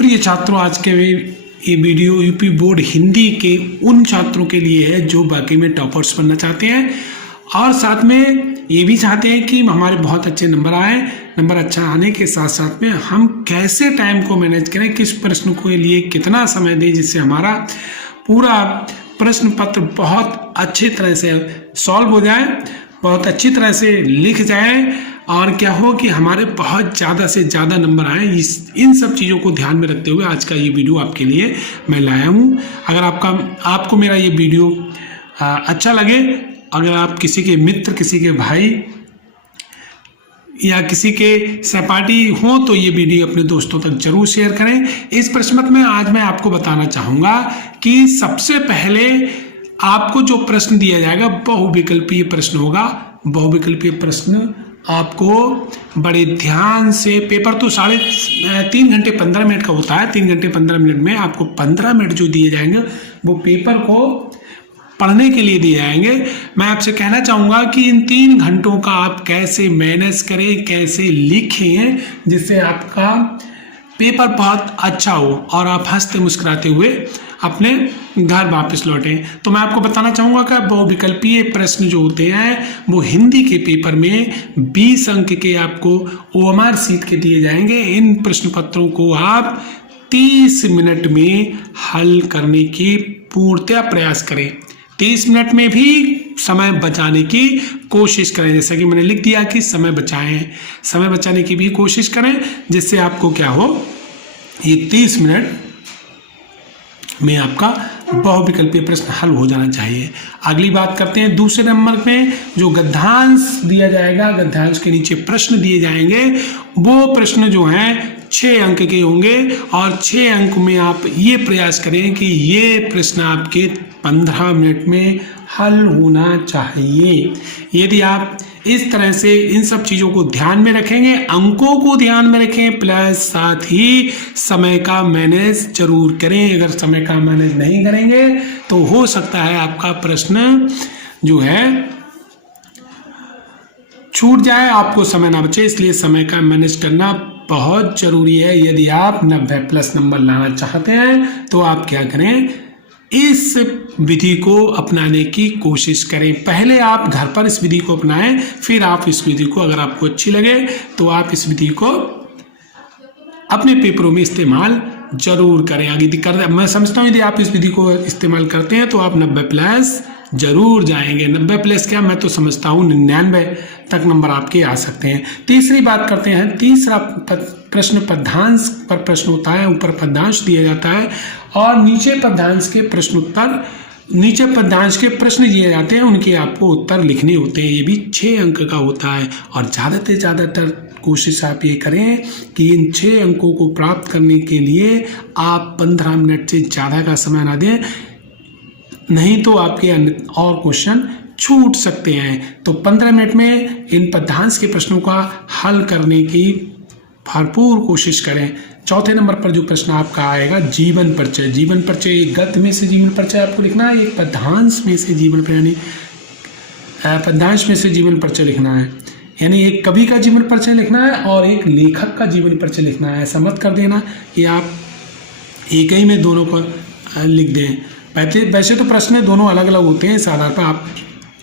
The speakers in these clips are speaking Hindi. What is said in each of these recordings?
प्रिय छात्रों, आज के ये वीडियो यूपी बोर्ड हिंदी के उन छात्रों के लिए है जो बाकी में टॉपर्स बनना चाहते हैं और साथ में ये भी चाहते हैं कि हमारे बहुत अच्छे नंबर आए। नंबर अच्छा आने के साथ साथ में हम कैसे टाइम को मैनेज करें, किस प्रश्न के लिए कितना समय दें जिससे हमारा पूरा प्रश्न पत्र बहुत अच्छी तरह से सॉल्व हो जाए, बहुत अच्छी तरह से लिख जाए और क्या हो कि हमारे बहुत ज़्यादा से ज़्यादा नंबर आए। इन सब चीज़ों को ध्यान में रखते हुए आज का ये वीडियो आपके लिए मैं लाया हूँ। अगर आपको मेरा ये वीडियो अच्छा लगे, अगर आप किसी के मित्र, किसी के भाई या किसी के सहपाठी हो तो ये वीडियो अपने दोस्तों तक जरूर शेयर करें। इस प्रश्न में आज मैं आपको बताना चाहूँगा कि सबसे पहले आपको जो प्रश्न दिया जाएगा बहुविकल्पीय प्रश्न होगा। बहुविकल्पीय प्रश्न आपको बड़े ध्यान से, पेपर तो 3.5 घंटे 15 मिनट का होता है, 3 घंटे 15 मिनट में आपको 15 मिनट जो दिए जाएंगे वो पेपर को पढ़ने के लिए दिए जाएंगे। मैं आपसे कहना चाहूँगा कि इन 3 घंटों का आप कैसे मैनेज करें, कैसे लिखें जिससे आपका पेपर बहुत अच्छा हो और आप हंसते मुस्कुराते हुए अपने घर वापस लौटें। तो मैं आपको बताना चाहूँगा कि बहुविकल्पीय प्रश्न जो होते हैं वो हिंदी के पेपर में 20 अंक के आपको OMR सीट के दिए जाएंगे। इन प्रश्न पत्रों को आप 30 मिनट में हल करने की पूर्णतः प्रयास करें। 30 मिनट में भी समय बचाने की कोशिश करें। जैसा कि मैंने लिख दिया कि समय बचाएं, समय बचाने की भी कोशिश करें जिससे आपको क्या हो, ये 30 मिनट में आपका बहुविकल्पीय प्रश्न हल हो जाना चाहिए। अगली बात करते हैं दूसरे नंबर में जो गद्यांश दिया जाएगा, गद्यांश के नीचे प्रश्न दिए जाएंगे। वो प्रश्न जो हैं 6 अंक के होंगे और 6 अंक में आप ये प्रयास करें कि ये प्रश्न आपके 15 मिनट में हल होना चाहिए। यदि आप इस तरह से इन सब चीज़ों को ध्यान में रखेंगे, अंकों को ध्यान में रखें प्लस साथ ही समय का मैनेज जरूर करें। अगर समय का मैनेज नहीं करेंगे तो हो सकता है आपका प्रश्न जो है छूट जाए, आपको समय ना बचे। इसलिए समय का मैनेज करना बहुत जरूरी है। यदि आप 90+ नंबर लाना चाहते हैं तो आप क्या करें, इस विधि को अपनाने की कोशिश करें। पहले आप घर पर इस विधि को अपनाएं, फिर आप इस विधि को, अगर आपको अच्छी लगे तो आप इस विधि को अपने पेपरों में इस्तेमाल जरूर करें। आगे मैं समझता हूँ यदि आप इस विधि को इस्तेमाल करते हैं तो आप 90+ जरूर जाएंगे। 90+ क्या, मैं तो समझता हूँ 99 तक नंबर आपके आ सकते हैं। तीसरी बात करते हैं। तीसरा प्रश्न पद्यांश पर प्रश्न होता है। ऊपर पद्यांश दिया जाता है और नीचे पद्यांश के प्रश्न उत्तर, नीचे पद्यांश के प्रश्न दिए जाते हैं, उनके आपको उत्तर लिखने होते हैं। ये भी 6 अंक का होता है और ज़्यादातर कोशिश आप ये करें कि इन 6 अंकों को प्राप्त करने के लिए आप 15 मिनट से ज़्यादा का समय ना दें, नहीं तो आपके और क्वेश्चन छूट सकते हैं। तो 15 मिनट में इन पद्यांश के प्रश्नों का हल करने की भरपूर कोशिश करें। चौथे नंबर पर जो प्रश्न आपका आएगा जीवन परिचय। जीवन परिचय एक गद्य में से जीवन परिचय आपको लिखना है, एक पद्यांश में से जीवन परिचय, यानी पद्यांश में से जीवन परिचय लिखना है। यानी एक कवि का जीवन परिचय लिखना है और एक लेखक का जीवन परिचय लिखना है। ऐसा मत कर देना कि आप एक ही में दोनों को लिख दें। वैसे तो प्रश्न दोनों अलग अलग होते हैं, इस आधार पर आप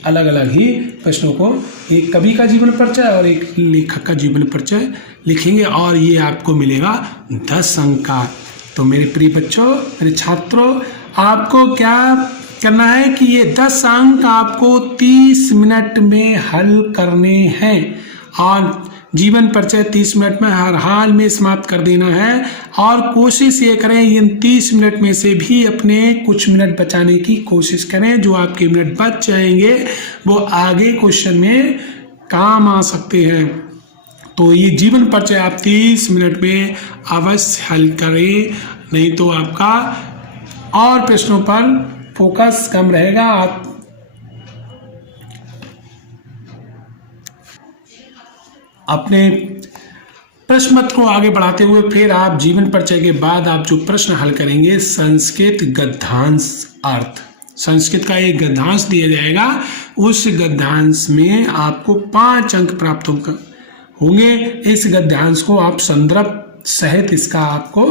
अलग अलग ही प्रश्नों को, एक कवि का जीवन परिचय और एक लेखक का जीवन परिचय लिखेंगे और ये आपको मिलेगा 10 अंक का। तो मेरे प्रिय बच्चों, मेरे छात्रों, आपको क्या करना है कि ये 10 अंक आपको 30 मिनट में हल करने हैं और जीवन परिचय 30 मिनट में हर हाल में समाप्त कर देना है। और कोशिश ये करें इन 30 मिनट में से भी अपने कुछ मिनट बचाने की कोशिश करें। जो आपके मिनट बच जाएंगे वो आगे क्वेश्चन में काम आ सकते हैं। तो ये जीवन परिचय आप 30 मिनट में अवश्य हल करें, नहीं तो आपका और प्रश्नों पर फोकस कम रहेगा। आप अपने प्रश्न पत्र को आगे बढ़ाते हुए फिर आप जीवन परिचय के बाद आप जो प्रश्न हल करेंगे, संस्कृत गद्यांश अर्थ, संस्कृत का एक गद्यांश दिया जाएगा, उस गद्यांश में आपको 5 अंक प्राप्त होंगे। इस गद्यांश को आप संदर्भ सहित इसका आपको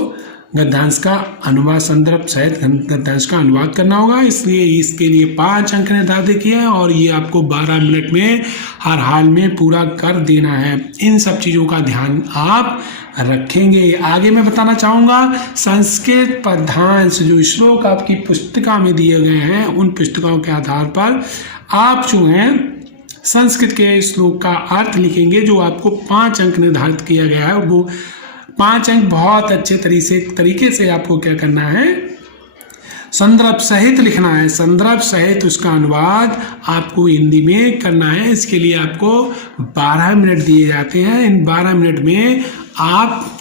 गद्यांश का अनुवाद, संदर्भ सहित गद्यांश का अनुवाद करना होगा। इसलिए इसके लिए 5 अंक निर्धारित किए हैं और ये आपको 12 मिनट में हर हाल में पूरा कर देना है। इन सब चीज़ों का ध्यान आप रखेंगे। आगे मैं बताना चाहूँगा संस्कृत पद्यांश जो श्लोक आपकी पुस्तिका में दिए गए हैं, उन पुस्तिकाओं के आधार पर आप जो हैं संस्कृत के श्लोक का अर्थ लिखेंगे। जो आपको 5 अंक निर्धारित किया गया है, वो 5 अंक बहुत अच्छे तरीके से आपको क्या करना है, संदर्भ सहित लिखना है। संदर्भ सहित उसका अनुवाद आपको हिंदी में करना है। इसके लिए आपको 12 मिनट दिए जाते हैं। इन 12 मिनट में आप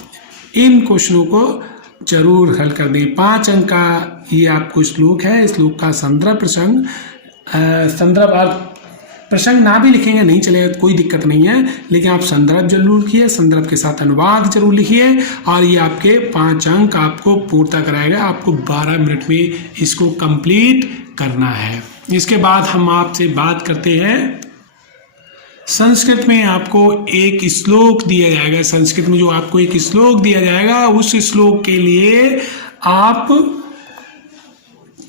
इन क्वेश्चनों को जरूर हल कर दें। 5 अंक का ये आपको श्लोक है। श्लोक का संदर्भ प्रसंग, संदर्भ अर्थ प्रसंग ना भी लिखेंगे नहीं चलेगा, कोई दिक्कत नहीं है, लेकिन आप संदर्भ जरूर लिखिए, संदर्भ के साथ अनुवाद जरूर लिखिए और ये आपके 5 अंक आपको पूर्ता कराएगा। आपको 12 मिनट में इसको कंप्लीट करना है। इसके बाद हम आपसे बात करते हैं संस्कृत में आपको एक श्लोक दिया जाएगा। संस्कृत में जो आपको एक श्लोक दिया जाएगा, उस श्लोक के लिए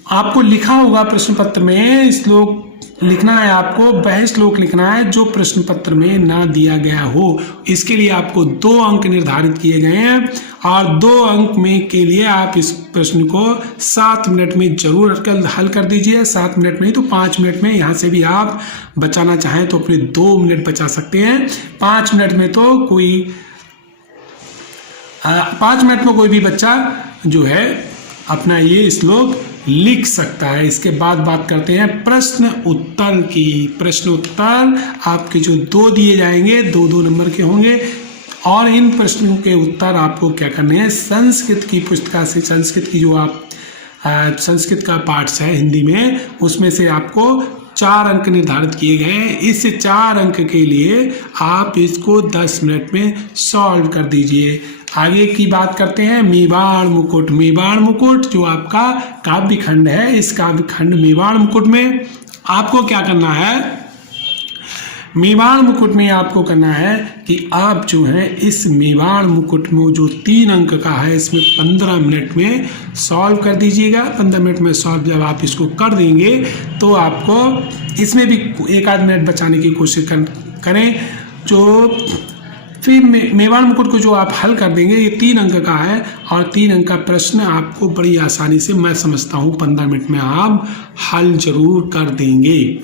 आपको लिखा होगा प्रश्न पत्र में, श्लोक लिखना है आपको, वह श्लोक लिखना है जो प्रश्न पत्र में ना दिया गया हो। इसके लिए आपको 2 अंक निर्धारित किए गए हैं और 2 अंक में के लिए आप इस प्रश्न को 7 मिनट में जरूर हल कर दीजिए। 7 मिनट में नहीं तो 5 मिनट में, यहाँ से भी आप बचाना चाहें तो अपने 2 मिनट बचा सकते हैं। 5 मिनट में तो कोई 5 मिनट में कोई भी बच्चा जो है अपना ये श्लोक लिख सकता है। इसके बाद बात करते हैं प्रश्न उत्तर की। प्रश्न उत्तर आपके जो 2 दिए जाएंगे, 2-2 नंबर के होंगे और इन प्रश्नों के उत्तर आपको क्या करने हैं, संस्कृत की पुस्तिका से, संस्कृत की जो आप संस्कृत का पार्ट्स है हिंदी में, उसमें से आपको 4 अंक निर्धारित किए गए हैं। इस 4 अंक के लिए आप इसको 10 मिनट में सॉल्व कर दीजिए। आगे की बात करते हैं मेवाड़ मुकुट। मेवाड़ मुकुट जो आपका काव्य खंड है, इस काव्य खंड मेवाड़ मुकुट में आपको क्या करना है, मेवाड़ मुकुट में आपको करना है कि आप जो है इस मेवाड़ मुकुट में जो 3 अंक का है, इसमें 15 मिनट में सॉल्व कर दीजिएगा। 15 मिनट में सॉल्व जब आप इसको कर देंगे तो आपको इसमें भी 1-8 मिनट बचाने की कोशिश करें। जो फिर मेवाड़ मुकुट को जो आप हल कर देंगे, ये 3 अंक का है और 3 अंक का प्रश्न आपको बड़ी आसानी से, मैं समझता हूँ 15 मिनट में आप हल जरूर कर देंगे।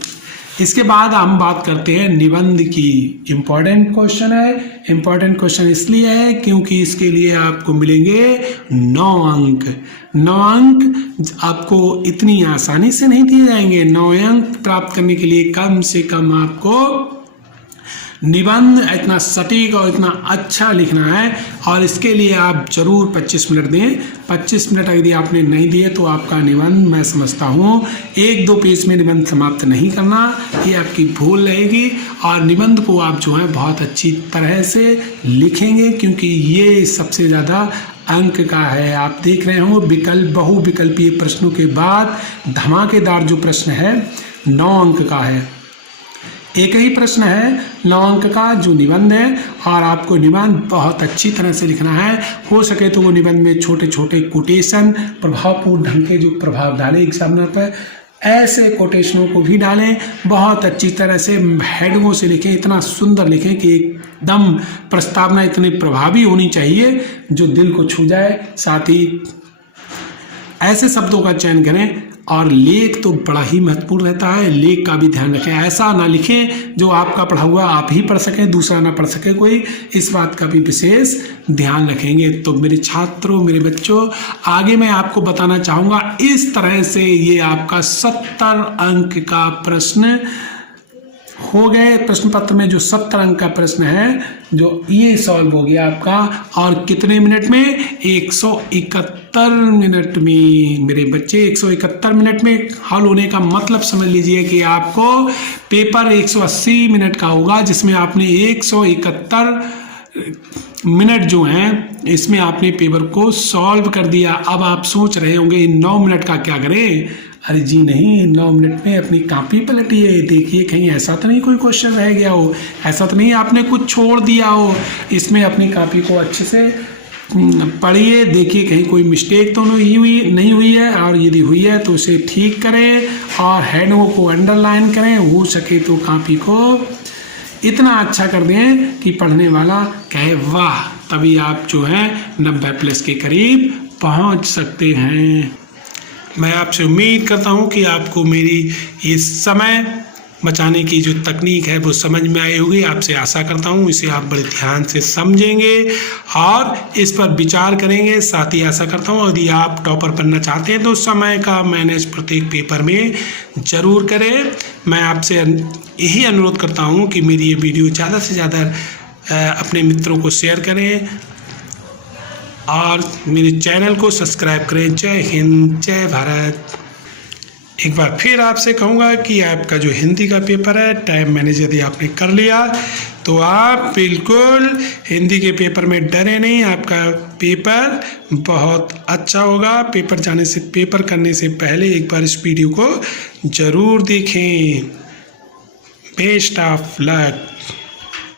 इसके बाद हम बात करते हैं निबंध की। इम्पॉर्टेंट क्वेश्चन है। इम्पॉर्टेंट क्वेश्चन इसलिए है क्योंकि इसके लिए आपको मिलेंगे 9 अंक। 9 अंक आपको इतनी आसानी से नहीं दिए जाएंगे। 9 अंक प्राप्त करने के लिए कम से कम आपको निबंध इतना सटीक और इतना अच्छा लिखना है और इसके लिए आप जरूर 25 मिनट दें। 25 मिनट यदि आपने नहीं दिए तो आपका निबंध, मैं समझता हूँ 1-2 पेज में निबंध समाप्त नहीं करना, ये आपकी भूल रहेगी। और निबंध को आप जो है बहुत अच्छी तरह से लिखेंगे क्योंकि ये सबसे ज़्यादा अंक का है। आप देख रहे हो बहुविकल्पीय प्रश्नों के बाद धमाकेदार जो प्रश्न है 9 अंक का है। एक ही प्रश्न है 9 अंक का जो निबंध है और आपको निबंध बहुत अच्छी तरह से लिखना है। हो सके तो वो निबंध में छोटे छोटे कोटेशन, प्रभावपूर्ण ढंग के जो प्रभाव डालें एग्जामिनर पर, ऐसे कोटेशनों को भी डालें। बहुत अच्छी तरह से हेडिंगों से लिखें, इतना सुंदर लिखें कि एकदम प्रस्तावना इतनी प्रभावी होनी चाहिए जो दिल को छू जाए। साथ ही ऐसे शब्दों का चयन करें और लेख तो बड़ा ही महत्वपूर्ण रहता है, लेख का भी ध्यान रखें। ऐसा ना लिखें जो आपका पढ़ा हुआ आप ही पढ़ सकें, दूसरा ना पढ़ सके कोई, इस बात का भी विशेष ध्यान रखेंगे। तो मेरे छात्रों, मेरे बच्चों, आगे मैं आपको बताना चाहूँगा इस तरह से ये आपका 70 अंक का प्रश्न हो गए। प्रश्न पत्र में जो 70 अंक का प्रश्न है जो ये सॉल्व हो गया आपका, और कितने मिनट में, 171 मिनट में। मेरे बच्चे 171 मिनट में हल होने का मतलब समझ लीजिए कि आपको पेपर 180 मिनट का होगा जिसमें आपने 171 मिनट जो हैं इसमें आपने पेपर को सॉल्व कर दिया। अब आप सोच रहे होंगे 9 मिनट का क्या करें। अरे जी नहीं, 9 मिनट में अपनी कॉपी पलटिए, देखिए कहीं ऐसा तो नहीं कोई क्वेश्चन रह गया हो, ऐसा तो नहीं आपने कुछ छोड़ दिया हो। इसमें अपनी कॉपी को अच्छे से पढ़िए, देखिए कहीं कोई मिस्टेक तो नहीं हुई है, और यदि हुई है तो उसे ठीक करें और हेडों को अंडरलाइन करें। हो सके तो कॉपी को इतना अच्छा कर दें कि पढ़ने वाला कहे वाह, तभी आप जो है 90+ के करीब पहुंच सकते हैं। मैं आपसे उम्मीद करता हूं कि आपको मेरी ये समय बचाने की जो तकनीक है वो समझ में आई होगी। आपसे आशा करता हूँ इसे आप बड़े ध्यान से समझेंगे और इस पर विचार करेंगे। साथ ही आशा करता हूँ यदि आप टॉपर बनना चाहते हैं तो समय का मैनेज प्रत्येक पेपर में ज़रूर करें। मैं आपसे यही अनुरोध करता हूँ कि मेरी ये वीडियो ज़्यादा से ज़्यादा अपने मित्रों को शेयर करें और मेरे चैनल को सब्सक्राइब करें। जय हिंद, जय भारत। एक बार फिर आपसे कहूँगा कि आपका जो हिंदी का पेपर है, टाइम मैनेज यदि आपने कर लिया तो आप बिल्कुल हिंदी के पेपर में डरे नहीं, आपका पेपर बहुत अच्छा होगा। पेपर करने से पहले एक बार इस वीडियो को ज़रूर देखें। Best of luck.